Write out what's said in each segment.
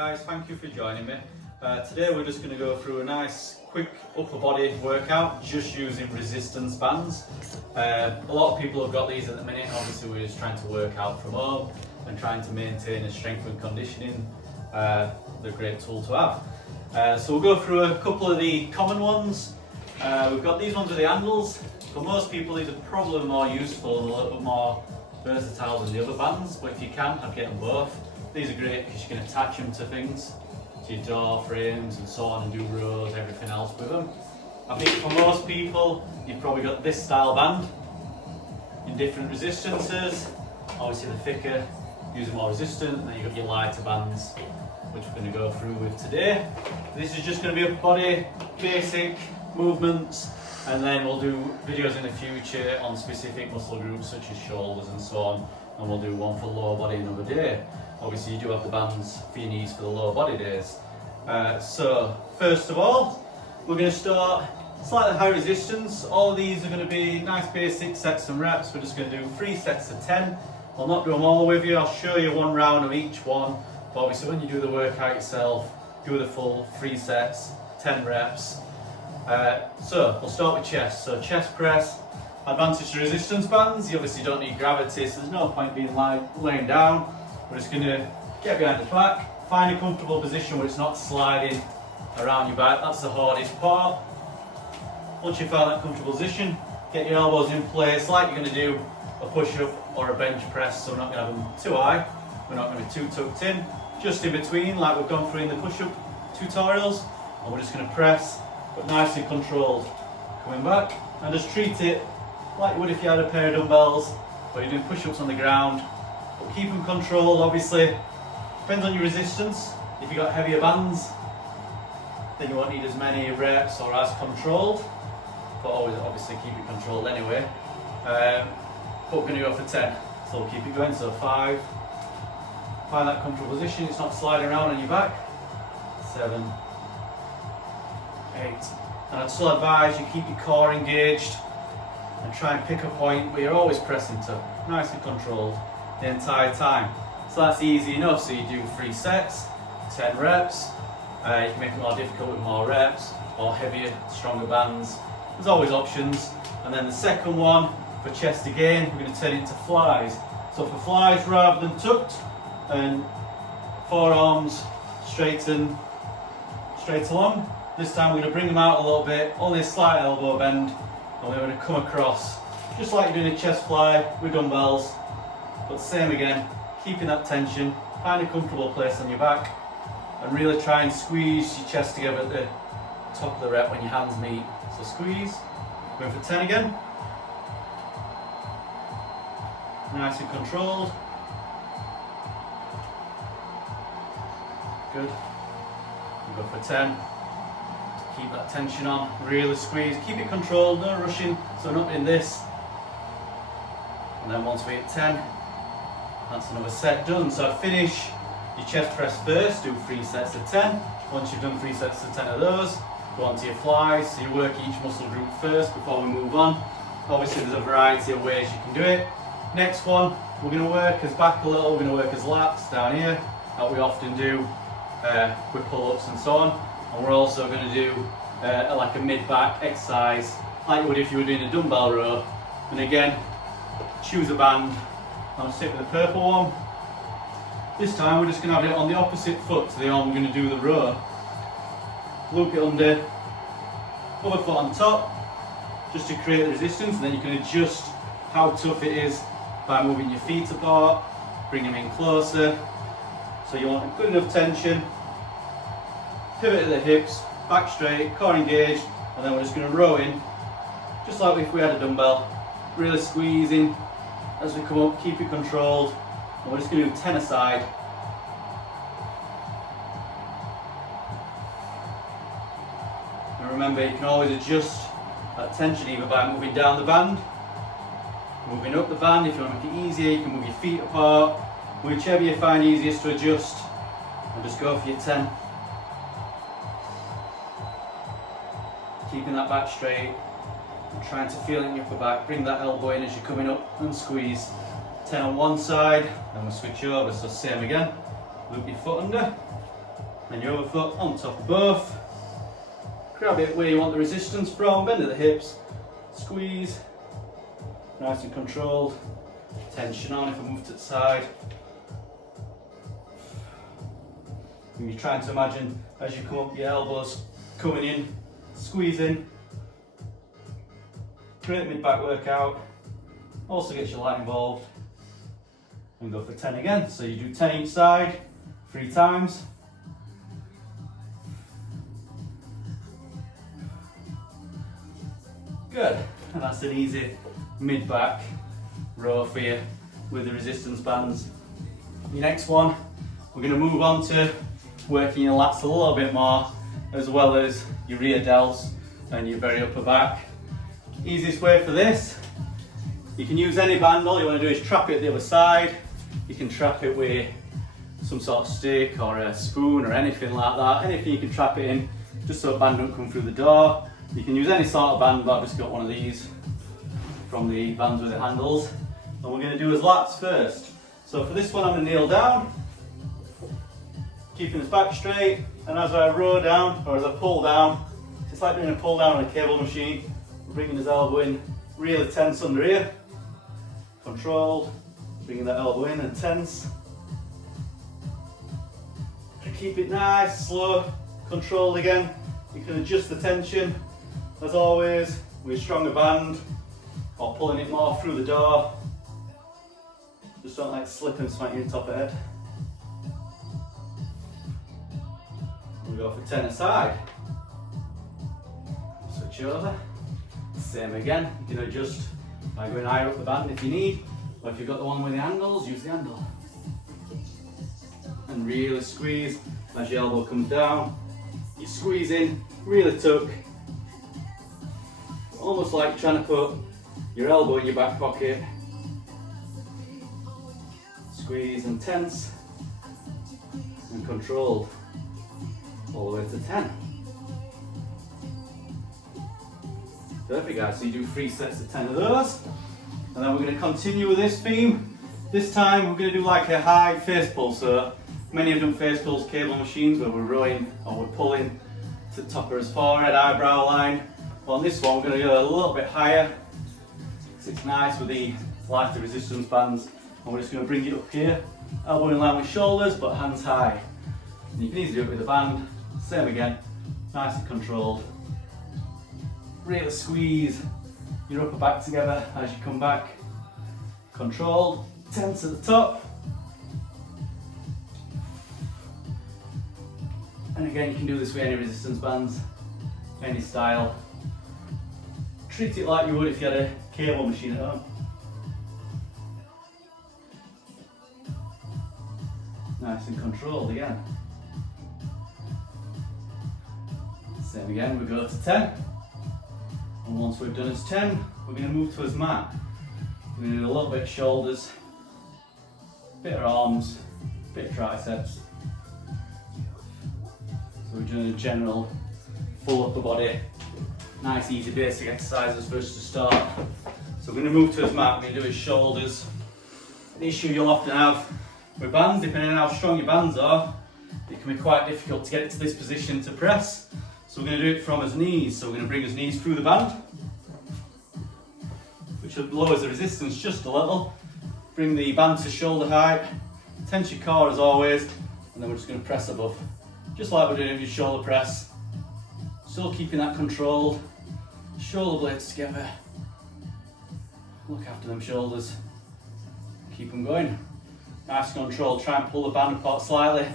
guys, thank you for joining me. Today we're just going to go through a nice quick upper body workout just using resistance bands. A lot of people have got these at the minute. Obviously we're just trying to work out from home and trying to maintain a strength and conditioning. They're a great tool to have. So we'll go through a couple of the common ones. We've got these ones with the handles. For most people these are probably more useful and a little bit more versatile than the other bands, but if you can, I'd get them both. These are great because you can attach them to things, to your door frames and so on, and do rows, everything else with them. I think for most people, you've probably got this style band in different resistances. Obviously the thicker, using more resistant, and then you've got your lighter bands, which we're going to go through with today. This is just going to be upper body, basic movements, and then we'll do videos in the future on specific muscle groups such as shoulders and so on, and we'll do one for lower body another day. Obviously you do have the bands for your knees for the lower body days. So first of all, we're going to start slightly high resistance. All of these are going to be nice basic sets and reps. We're just going to do 3 sets of 10. I'll not do them all with you, I'll show you one round of each one. But obviously when you do the workout yourself, do the full 3 sets, 10 reps. So we'll start with chest. So chest press, advantage to resistance bands. You obviously don't need gravity, so there's no point being laying down. We're just going to get behind the back, find a comfortable position where it's not sliding around your back. That's the hardest part. Once you find that comfortable position, get your elbows in place like you're going to do a push-up or a bench press. So we're not going to have them too high, we're not going to be too tucked in, just in between like we've gone through in the push-up tutorials. And we're just going to press, but nice and controlled. Coming back, and just treat it like you would if you had a pair of dumbbells, but you're doing push-ups on the ground. But keep them controlled, obviously. Depends on your resistance. If you've got heavier bands, then you won't need as many reps or as controlled. But always, obviously, keep it controlled anyway. But we're going to go for 10. So we'll keep it going. So 5. Find that comfortable position. It's not sliding around on your back. 7. 8. And I'd still advise you keep your core engaged and try and pick a point where you're always pressing to. Nice and controlled the entire time. So that's easy enough. So you do 3 sets, 10 reps. You can make it more difficult with more reps or heavier, stronger bands. There's always options. And then the second one for chest again, we're going to turn it into flies. So for flies, rather than tucked and forearms straight along, this time we're going to bring them out a little bit, only a slight elbow bend, and we're going to come across just like you're doing a chest fly with dumbbells. But same again, keeping that tension, find a comfortable place on your back, and really try and squeeze your chest together at the top of the rep when your hands meet. So squeeze, going for 10 again. Nice and controlled. Good. We'll go for 10. Keep that tension on, really squeeze, keep it controlled, no rushing, so not in this. And then once we hit 10, that's another set done. So finish your chest press first, do 3 sets of 10. Once you've done 3 sets of 10 of those, go on to your flies. So you work each muscle group first before we move on. Obviously there's a variety of ways you can do it. Next one, we're going to work as back a little, we're going to work as lats down here, that we often do with pull-ups and so on. And we're also going to do like a mid-back exercise, like you would if you were doing a dumbbell row. And again, choose a band. I'll stick with the purple one. This time we're just going to have it on the opposite foot to the arm we're going to do the row. Loop it under, other foot on top, just to create the resistance, and then you can adjust how tough it is by moving your feet apart, bring them in closer. So you want a good enough tension. Pivot at the hips, back straight, core engaged, and then we're just going to row in, just like if we had a dumbbell, really squeezing as we come up, keep it controlled, and we're just going to do 10 aside. And remember, you can always adjust that tension either by moving down the band, moving up the band. If you want to make it easier, you can move your feet apart, whichever you find easiest to adjust, and just go for your 10. Keeping that back straight and trying to feel it in your upper back. Bring that elbow in as you're coming up and squeeze. 10 on one side, then we'll switch over, so same again. Loop your foot under, and your other foot on top of both. Grab it where you want the resistance from, bend at the hips, squeeze, nice and controlled. Tension on if I move to the side. And you're trying to imagine as you come up, your elbows coming in, squeezing. Great mid-back workout. Also gets your lat involved. And go for 10 again. So you do 10 each side, 3 times. Good. And that's an easy mid-back row for you with the resistance bands. Your next one, we're going to move on to working your lats a little bit more, as well as your rear delts and your very upper back. Easiest way for this, you can use any band. All you want to do is trap it at the other side. You can trap it with some sort of stick or a spoon or anything like that. Anything you can trap it in, just so a band don't come through the door. You can use any sort of band, but I've just got one of these from the bands with the handles. And we're going to do his lats first. So for this one, I'm going to kneel down, keeping his back straight, and as I row down, or as I pull down, it's like doing a pull down on a cable machine. We're bringing his elbow in, really tense under here, controlled, bringing that elbow in and tense. And keep it nice, slow, controlled again. You can adjust the tension, as always, with a stronger band, or pulling it more through the door. Just don't like slip and smack your top of head. We go for 10 aside. Switch over. Same again. You can adjust by going higher up the band if you need, or if you've got the one with the handles, use the handle. And really squeeze as your elbow comes down. You squeeze in, really tuck. Almost like trying to put your elbow in your back pocket. Squeeze and tense and controlled all the way to 10. Perfect, guys. So you do 3 sets of 10 of those, and then we're going to continue with this theme. This time we're going to do like a high face pull. So many have done face pulls, cable machines, where we're rowing or we're pulling to the top of his forehead, eyebrow line. Well, on this one we're going to go a little bit higher. So it's nice with the lighter resistance bands. And we're just going to bring it up here, elbow in line with shoulders, but hands high. And you can easily do it with the band. Same again, nice and controlled. Really squeeze your upper back together as you come back. Controlled, tense at the top. And again, you can do this with any resistance bands, any style. Treat it like you would if you had a cable machine at home. Nice and controlled again. Same again, we go to 10. And once we've done his 10, we're going to move to his mat. We're going to do a little bit of shoulders, bit of arms, bit of triceps. So we're doing a general full upper body, nice easy basic exercises for us to start. So we're going to move to his mat, we're going to do his shoulders. The issue you'll often have with bands, depending on how strong your bands are, it can be quite difficult to get it to this position to press. So we're going to do it from his knees. So we're going to bring his knees through the band, which lowers the resistance just a little. Bring the band to shoulder height, tense your core as always, and then we're just going to press above. Just like we're doing with your shoulder press. Still keeping that control. Shoulder blades together. Look after them shoulders. Keep them going. Nice control. Try and pull the band apart slightly.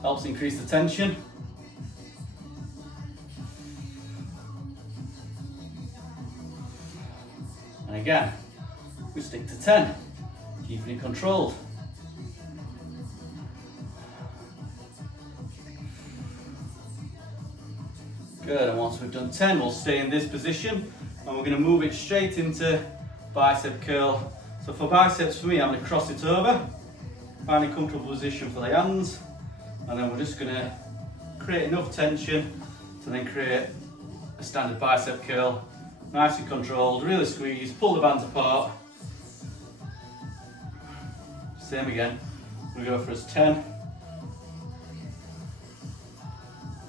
Helps increase the tension. And again, we stick to 10, keeping it controlled. Good, and once we've done 10, we'll stay in this position, and we're going to move it straight into bicep curl. So for biceps, for me, I'm going to cross it over, find a comfortable position for the hands, and then we're just going to create enough tension to then create a standard bicep curl. Nice and controlled, really squeeze, pull the bands apart. Same again, we go for his 10.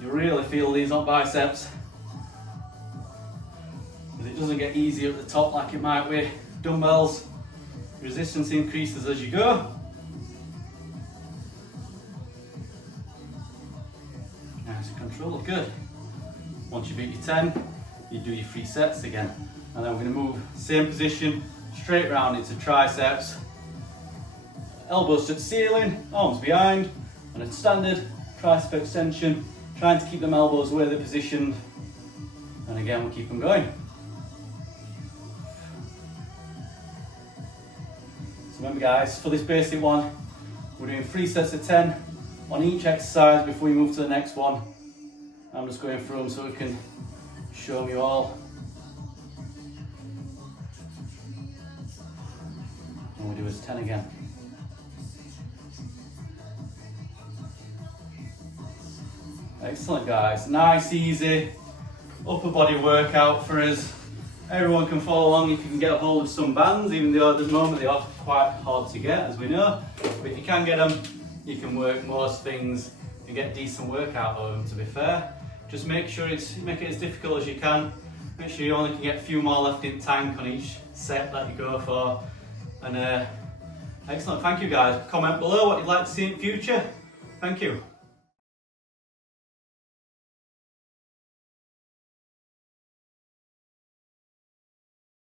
You really feel these on biceps, because it doesn't get easier at the top like it might with dumbbells. Resistance increases as you go. Nice and controlled, good. Once you beat your 10, you do your 3 sets again. And then we're going to move same position, straight round into triceps. Elbows to the ceiling, arms behind, and a standard tricep extension, trying to keep them elbows where they're positioned. And again, we'll keep them going. So remember guys, for this basic one, we're doing 3 sets of 10 on each exercise before we move to the next one. I'm just going through them so we can show them you all. And we do is 10 again. Excellent guys, nice easy upper body workout for us. Everyone can follow along if you can get a hold of some bands, even though at the moment they are quite hard to get, as we know. But if you can get them, you can work most things and get decent workout of them, to be fair. Just make it as difficult as you can. Make sure you only can get a few more left in tank on each set that you go for. And excellent, thank you guys. Comment below what you'd like to see in future. Thank you.